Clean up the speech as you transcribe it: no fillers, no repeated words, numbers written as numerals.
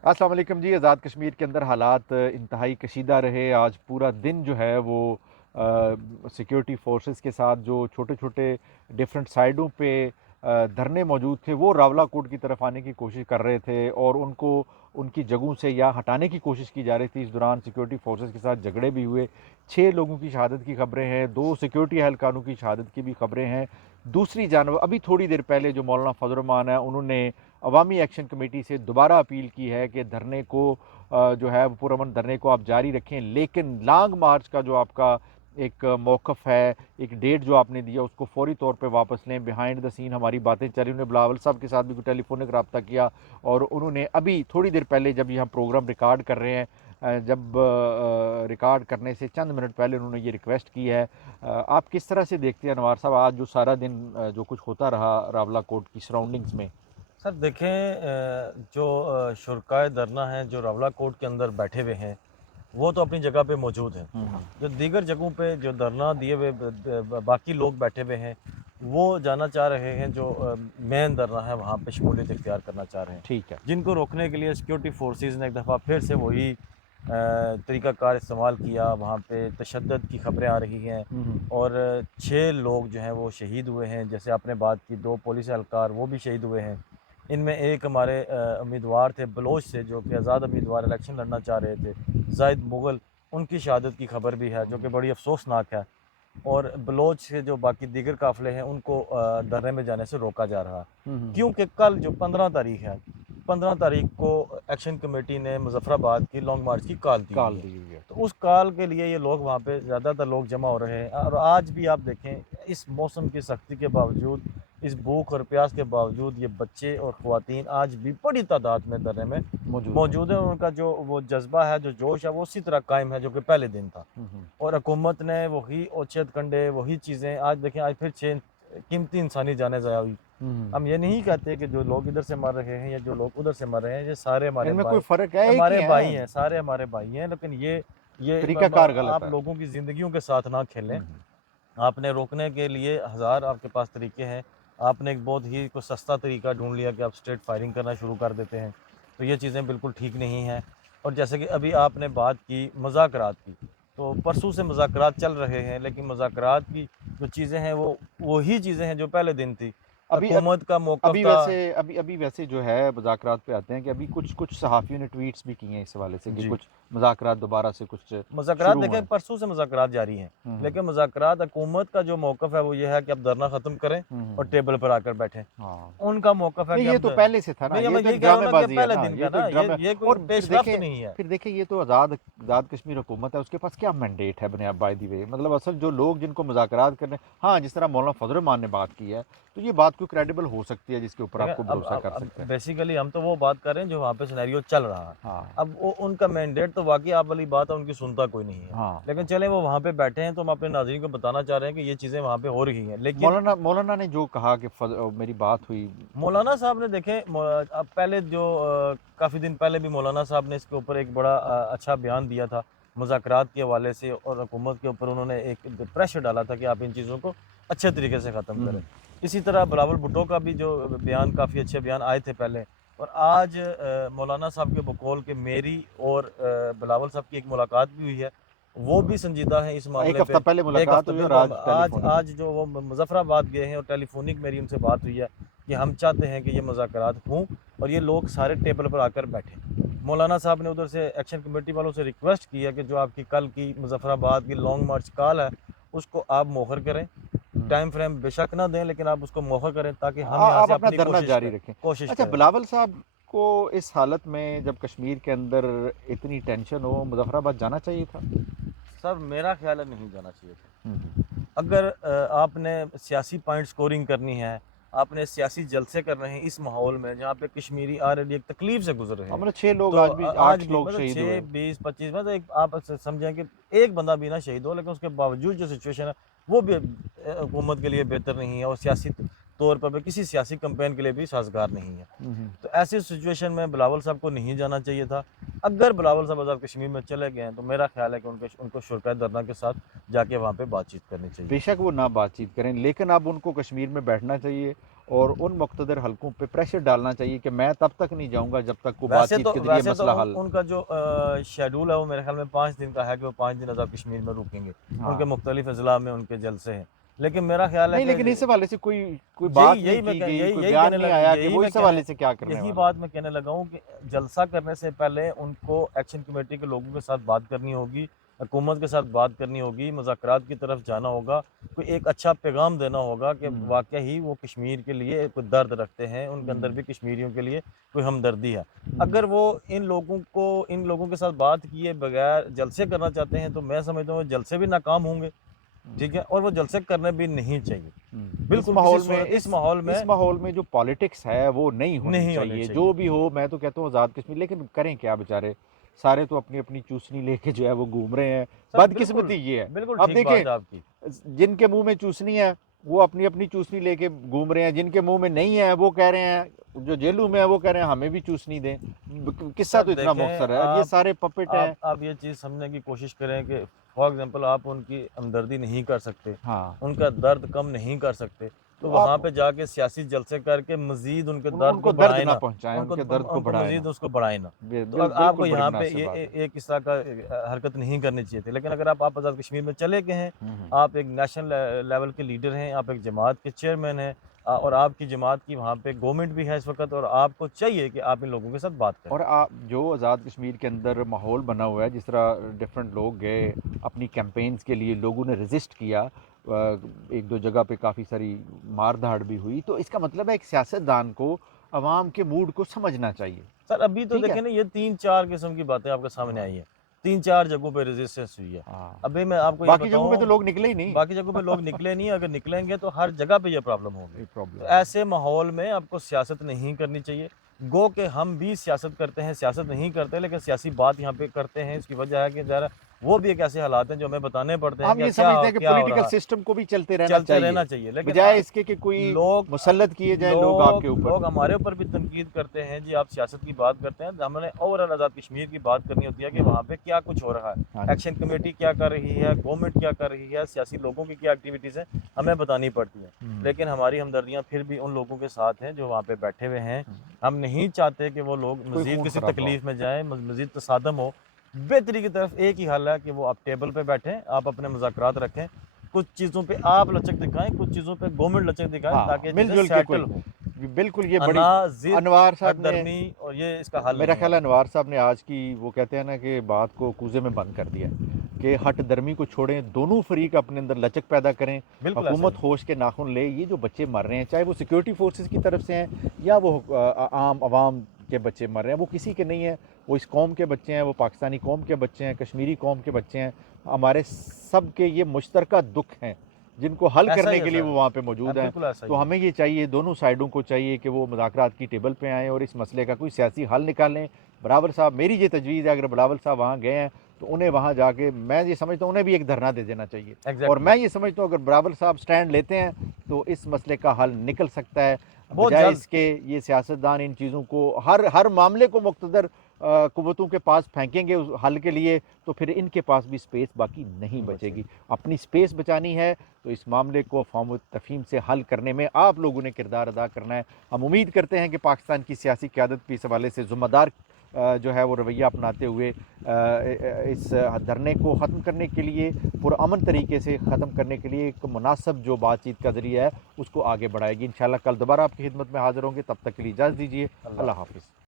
अस्सलाम वालेकुम जी। आज़ाद कश्मीर के अंदर हालात इंतहाई कशीदा रहे। आज पूरा दिन जो है वो सिक्योरिटी फोर्सेस के साथ जो छोटे छोटे डिफरेंट साइडों पे धरने मौजूद थे वो रावलाकोट की तरफ आने की कोशिश कर रहे थे और उनको उनकी जगहों से या हटाने की कोशिश की जा रही थी। इस दौरान सिक्योरिटी फोर्सेस के साथ झगड़े भी हुए। 6 लोगों की शहादत की खबरें हैं, 2 सिक्योरिटी एहलकारों की शहादत की भी खबरें हैं। दूसरी जानब अभी थोड़ी देर पहले जो मौलाना फजल रहमान है उन्होंने अवामी एक्शन कमेटी से दोबारा अपील की है कि धरने को जो है पुरअमन धरने को आप जारी रखें, लेकिन लॉन्ग मार्च का जो आपका एक मौक़िफ़ है, एक डेट जो आपने दिया उसको फौरी तौर पे वापस लें। बिहाइंड द सीन हमारी बातें चल रही, उन्होंने बिलावल साहब के साथ भी टेलीफोनिक रब्ता किया और उन्होंने अभी थोड़ी देर पहले जब ये हम प्रोग्राम रिकॉर्ड कर रहे हैं, जब रिकॉर्ड करने से चंद मिनट पहले उन्होंने ये रिक्वेस्ट की है। आप किस तरह से देखते हैं अनवार साहब आज जो सारा दिन जो कुछ होता रहा रावला कोट की सराउंडिंग्स में? सर देखें, जो शुरकाए धरना हैं जो रावला कोर्ट के अंदर बैठे हुए हैं वो तो अपनी जगह पे मौजूद हैं। जो दीगर जगहों पे जो धरना दिए हुए बाकी लोग बैठे हुए हैं वो जाना चाह रहे हैं, जो मेन धरना है वहाँ पे शमूलियत इख्तियार करना चाह रहे हैं, ठीक है। जिनको रोकने के लिए सिक्योरिटी फोर्सेस ने एक दफ़ा फिर से वही तरीक़ाकार इस्तेमाल किया। वहाँ पे तशद्दुद की ख़बरें आ रही हैं और 6 लोग जो हैं वो शहीद हुए हैं। जैसे आपने बात की, 2 पुलिस एहलकार वो भी शहीद हुए हैं। इनमें एक हमारे उम्मीदवार थे बलोच से, जो कि आज़ाद उम्मीदवार इलेक्शन लड़ना चाह रहे थे, ज़ाहिद मुग़ल, उनकी शहादत की खबर भी है, जो कि बड़ी अफसोसनाक है। और बलोच के जो बाकी दीगर काफ़िले हैं उनको धरने में जाने से रोका जा रहा है, क्योंकि कल जो 15 तारीख है, 15 तारीख को एक्शन कमेटी ने मुज़फ़्फ़राबाद की लॉन्ग मार्च की कॉल दी हुई कॉल है। दी हुई है। तो उस कॉल के लिए ये लोग वहाँ पे ज़्यादातर लोग जमा हो रहे हैं। और आज भी आप देखें, इस मौसम की सख्ती के बावजूद, इस भूख और प्यास के बावजूद, ये बच्चे और ख़वातीन आज भी बड़ी तादाद में धरने में मौजूद है। मौजूद है। उनका जो वो जज्बा है, जो जोश है, वो उसी तरह कायम है जो कि पहले दिन था। और हुकूमत ने वही ओछेद कंडे, वही चीज़ें आज देखें, आज फिर 6 कीमती इंसानी जानें ज़ाया हुई। हम ये नहीं कहते कि जो लोग इधर से मर रहे हैं या जो लोग उधर से मर रहे हैं, ये सारे हमारे इनमें कोई भाई, फ़र्क है, एक ही हमारे भाई है। हैं, सारे हमारे भाई हैं। लेकिन ये तरीक़ाकार गलत आप है। लोगों की ज़िंदगियों के साथ ना खेलें। आपने रोकने के लिए हज़ार आपके पास तरीके हैं। आपने एक बहुत ही कोई सस्ता तरीका ढूँढ लिया कि आप स्ट्रेट फायरिंग करना शुरू कर देते हैं। तो ये चीज़ें बिल्कुल ठीक नहीं हैं। और जैसे कि अभी आपने बात की मुज़ाकरात की, तो परसों से मुज़ाकरात चल रहे हैं, लेकिन मुज़ाकरात की जो चीज़ें हैं वो वही चीज़ें हैं जो पहले दिन थी। अभी अब हुकूमत का मौक़िफ़ अभी था। वैसे अभी वैसे जो है मुज़ाकरात पे आते हैं कि अभी कुछ कुछ सहाफ़ियों ने ट्वीट्स भी किए हैं इस हवाले से कि जी। कुछ मुज़ाकरात दोबारा से कुछ मुज़ाकरात शुरू हुए देखें, हैं। परसों से मुज़ाकरात जारी हैं, हुँ, हुँ। लेकिन मुज़ाकरात हुकूमत का जो मौक़िफ़ है वो ये है कि अब धरना ख़त्म करें हुँ, हुँ, और हुँ। टेबल पर आकर बैठें। हाँ। उनका मौक़िफ़ है नहीं, कि ये अब तो पहले से था ना, मैं ये तो यही एक कह रहा हूँ ना कि ड्रामेबाज़ी है पहले ना, दिन ये का तो ना, एक ड्रामा। ये कोई और पेशरफ़्त नहीं है। फिर देखिए ये तो आज़ाद कश्मीर हुकूमत है, उसके पास क्या मैंडेट है बने बाय द वे, मतलब असल जो लोग जिनको मुज़ाकरात करने, हाँ, जिस तरह मौलाना फजल रहमान ने बात की है, तो ये बात कोई क्रेडिबल हो सकती है जिसके ऊपर देखें, आपको भरोसा कर सकते अब हैं। बेसिकली हम तो वो बात कर रहे हैं जो वहाँ पे सिनेरियो चल रहा है। हाँ, अब वो उनका मैंडेट तो वाक़ई आप वाली बात है, उनकी सुनता कोई नहीं है। हाँ, लेकिन हाँ। चलें, वो वहाँ पे बैठे हैं तो हम अपने नाज़रीन को बताना चाह रहे हैं कि ये चीज़ें वहाँ पे हो रही हैं। लेकिन मौलाना ने जो कहा कि मेरी बात हुई। मौलाना साहब ने देखें, अब पहले जो काफ़ी दिन पहले भी मौलाना साहब ने इसके ऊपर एक बड़ा अच्छा बयान दिया था मुज़ाकरात के हवाले से, और हुकूमत के ऊपर उन्होंने एक प्रेशर डाला था कि आप इन चीज़ों को अच्छे तरीके से ख़त्म करें। इसी तरह बिलावल भुट्टो का भी जो बयान, काफ़ी अच्छे बयान आए थे पहले। और आज मौलाना साहब के बकौल के मेरी और बिलावल साहब की एक मुलाकात भी हुई है। वो भी संजीदा हैं इस एक मामले हफ्ता पे। पहले एक मुलाकात हफ़्ता हुई और बिल्कुल, आज आज टेलीफोनिक। आज जो वो मुज़फ़्फ़राबाद गए हैं और टेलीफ़ोनिक मेरी उनसे बात हुई है कि हम चाहते हैं कि ये मुज़ाकरात हों और ये लोग सारे टेबल पर आकर बैठें। मौलाना साहब ने उधर से एक्शन कमेटी वालों से रिक्वेस्ट की है कि जो आपकी कल की मुज़फ़्फ़राबाद की लॉन्ग मार्च कॉल है, उसको आप मौखर करें। टाइम फ्रेम बेशक ना दें, लेकिन आप उसको मौखर करें ताकि हम यहाँ आप से अपना अपनी धरना जारी रखें। कोशिश अच्छा, करें। बिलावल साहब को इस हालत में जब कश्मीर के अंदर इतनी टेंशन हो, मुज़फ़्फ़राबाद जाना चाहिए था? सर मेरा ख़्याल है नहीं जाना चाहिए था। हुँ, अगर आपने सियासी पॉइंट स्कोरिंग करनी है, आपने सियासी जलसे करने हैं इस माहौल में जहाँ पे कश्मीरी ऑलरेडी एक तकलीफ़ से गुज़र रहे हैं, मतलब 6 लोग, तो आज भी आज 8 भी लोग मतलब शहीद 6, हुए। 20, 25, मतलब एक आप समझें कि एक बंदा भी ना शहीद हो, लेकिन उसके बावजूद जो सिचुएशन है वो भी हुकूमत के लिए बेहतर नहीं है और सियासी तौर पर भी किसी सियासी कैंपेन के लिए भी साज़गार नहीं है। हुँ, हुँ। तो ऐसी सिचुएशन में बिलावल साहब को नहीं जाना चाहिए था। अगर बिलावल साहब आज़ाद कश्मीर में चले गए हैं तो मेरा ख़्याल है कि उनको शुरकाए धरना के साथ जाके वहाँ पे बातचीत करनी चाहिए। बेशक वो ना बातचीत करें, लेकिन अब उनको कश्मीर में बैठना चाहिए اور ان مقتدر حلقوں پہ پریشر ڈالنا چاہیے کہ میں تب تک نہیں جاؤں گا جب تک کوئی بات ویسے چیت تو کے ذریعے ویسے مسئلہ تو حل. ان کا جو شیڈول ہے وہ میرے خیال میں 5 دن کا ہے کہ وہ 5 دن آزاد کشمیر میں رکیں گے. ان کے مختلف اضلاع میں ان کے جلسے ہیں. لیکن میرا خیال ہے نہیں، کہ لیکن اس حوالے سے کوئی بات نہیں کی گئی، کوئی بیان نہیں آیا کہ وہ اس حوالے سے کیا کرنے یہی والا. بات میں کہنے لگا ہوں کہ جلسہ کرنے سے پہلے ان کو ایکشن کمیٹی کے لوگوں کے ساتھ بات کرنی ہوگی, حکومت کے ساتھ بات کرنی ہوگی, مذاکرات کی طرف جانا ہوگا, کوئی ایک اچھا پیغام دینا ہوگا کہ واقعہ ہی وہ کشمیر کے لیے کوئی درد رکھتے ہیں, ان کے اندر بھی کشمیریوں کے لیے کوئی ہمدردی ہے. اگر وہ ان لوگوں کے ساتھ بات کیے بغیر جلسے کرنا چاہتے ہیں تو میں سمجھتا ہوں جلسے بھی ناکام ہوں گے, ٹھیک ہے, اور وہ جلسے کرنے بھی نہیں چاہیے. بالکل اس ماحول میں جو پالیٹکس ہے وہ نہیں ہونی چاہیے. جو بھی ہو, میں تو کہتا ہوں آزاد کشمیر, لیکن کریں کیا بیچارے, سارے تو اپنی اپنی چوسنی لے کے جو ہے وہ گھوم رہے ہیں. بدقسمتی یہ ہے. اب دیکھیں, جن کے منہ میں چوسنی ہے وہ اپنی اپنی چوسنی لے کے گھوم رہے ہیں, جن کے منہ میں نہیں ہے وہ کہہ رہے ہیں, جو جیلوں میں ہے وہ کہہ رہے ہیں ہمیں بھی چوسنی دیں. قصہ تو اتنا مختصر ہے, یہ سارے پپٹ ہیں. آپ یہ چیز سمجھنے کی کوشش کریں کہ فار ایگزامپل آپ ان کی ہمدردی نہیں کر سکتے, ان کا درد کم نہیں کر سکتے, تو وہاں پہ جا کے سیاسی جلسے کر کے مزید ان کے درد کو بڑھائیں نہ پہنچائیں, ان کے درد ان کو مزید اس کو بڑھائیں نہ. تو آپ کو یہاں پہ ایک اس طرح کا حرکت نہیں کرنی چاہیے تھی. لیکن اگر آپ آزاد کشمیر میں چلے گئے ہیں, آپ ایک نیشنل لیول کے لیڈر ہیں, آپ ایک جماعت کے چیئرمین ہیں, اور آپ کی جماعت کی وہاں پہ گورنمنٹ بھی ہے اس وقت, اور آپ کو چاہیے کہ آپ ان لوگوں کے ساتھ بات کریں. اور آپ جو آزاد کشمیر کے اندر ماحول بنا ہوا ہے, جس طرح ڈفرینٹ لوگ گئے اپنی کیمپینز کے لیے, لوگوں نے ریزسٹ کیا, ایک دو جگہ پہ کافی ساری مار دھاڑ بھی ہوئی, تو اس کا مطلب ہے ایک سیاستدان کو عوام کے موڈ کو سمجھنا چاہیے. سر ابھی تو دیکھیں نا, یہ 3-4 قسم کی باتیں آپ کے سامنے آئی ہیں, 3-4 جگہوں پہ ریزسٹنس ہوئی ہے. ابھی میں آپ کو یہ باقی جگہوں پہ تو لوگ نکلے ہی نہیں. باقی جگہوں پہ لوگ نکلے نہیں, اگر نکلیں گے تو ہر جگہ پہ یہ پرابلم ہوگی. تو ایسے ماحول میں آپ کو سیاست نہیں کرنی چاہیے. گو کہ ہم بھی سیاست کرتے ہیں, سیاست نہیں کرتے لیکن سیاسی بات یہاں پہ کرتے ہیں. اس کی وجہ ہے کہ ذرا وہ بھی ایک ایسے حالات ہیں جو ہمیں بتانے پڑتے ہیں. ہم یہ سمجھتے ہیں کہ پولیٹیکل سسٹم کو بھی چلتے رہنا چاہیے, لیکن بجائے اس کے کہ کوئی مسلط کیے جائے لوگ آپ کے اوپر. لوگ ہمارے اوپر بھی تنقید کرتے ہیں, جی آپ سیاست کی بات کرتے ہیں, ہم نے اوورآل آزاد کشمیر کی بات کرنی ہوتی ہے کہ وہاں پہ کیا کچھ ہو رہا ہے, ایکشن کمیٹی کیا کر رہی ہے, گورنمنٹ کیا کر رہی ہے, سیاسی لوگوں کی کیا ایکٹیویٹیز ہیں, ہمیں بتانی پڑتی ہیں. لیکن ہماری ہمدردیاں پھر بھی ان لوگوں کے ساتھ ہیں جو وہاں پہ بیٹھے ہوئے ہیں. ہم نہیں چاہتے کہ وہ لوگ مزید کسی تکلیف میں جائیں, مزید تصادم ہو. بہتری کی طرف ایک ہی حل ہے کہ وہ آپ ٹیبل پہ بیٹھیں, آپ اپنے مذاکرات رکھیں, کچھ چیزوں پہ آپ لچک دکھائیں, کچھ چیزوں پہ گورنمنٹ لچک دکھائیں, تاکہ چیزیں سیٹل ہوں. بالکل, یہ بڑی انوار صاحب نے, اور یہ اس کا حل میرا خیال ہے انوار صاحب نے آج کی وہ کہتے ہیں نا کہ بات کو کوزے میں بند کر دیا کہ ہٹ درمی کو چھوڑیں, دونوں فریق اپنے اندر لچک پیدا کریں, حکومت ہوش کے ناخن لے. یہ جو بچے مر رہے ہیں, چاہے وہ سیکیورٹی فورسز کی طرف سے ہیں یا وہ عام عوام کے بچے مر رہے ہیں, وہ کسی کے نہیں ہیں, وہ اس قوم کے بچے ہیں, وہ پاکستانی قوم کے بچے ہیں, کشمیری قوم کے بچے ہیں. ہمارے سب کے یہ مشترکہ دکھ ہیں جن کو حل کرنے کے لیے وہ وہاں پہ موجود ہیں. تو ہمیں یہ چاہیے, دونوں سائڈوں کو چاہیے کہ وہ مذاکرات کی ٹیبل پہ آئیں اور اس مسئلے کا کوئی سیاسی حل نکالیں. بلاول صاحب, میری یہ تجویز ہے, اگر بلاول صاحب وہاں گئے ہیں تو انہیں وہاں جا کے, میں یہ سمجھتا ہوں انہیں بھی ایک دھرنا دے دینا چاہیے. اور میں یہ سمجھتا ہوں اگر بلاول صاحب سٹینڈ لیتے ہیں تو اس مسئلے کا حل نکل سکتا ہے, بجائے اس کے یہ سیاستدان ان چیزوں کو ہر معاملے کو مقتدر قوتوں کے پاس پھینکیں گے اس حل کے لیے, تو پھر ان کے پاس بھی سپیس باقی نہیں بچے گی. اپنی سپیس بچانی ہے تو اس معاملے کو افہام و تفہیم سے حل کرنے میں آپ لوگوں نے کردار ادا کرنا ہے. ہم امید کرتے ہیں کہ پاکستان کی سیاسی قیادت بھی اس حوالے سے ذمہ دار جو ہے وہ رویہ اپناتے ہوئے اس دھرنے کو ختم کرنے کے لیے, پرامن طریقے سے ختم کرنے کے لیے ایک مناسب جو بات چیت کا ذریعہ ہے اس کو آگے بڑھائے گی. انشاءاللہ کل دوبارہ آپ کی خدمت میں حاضر ہوں گے, تب تک کے لیے اجازت دیجیے. اللہ حافظ.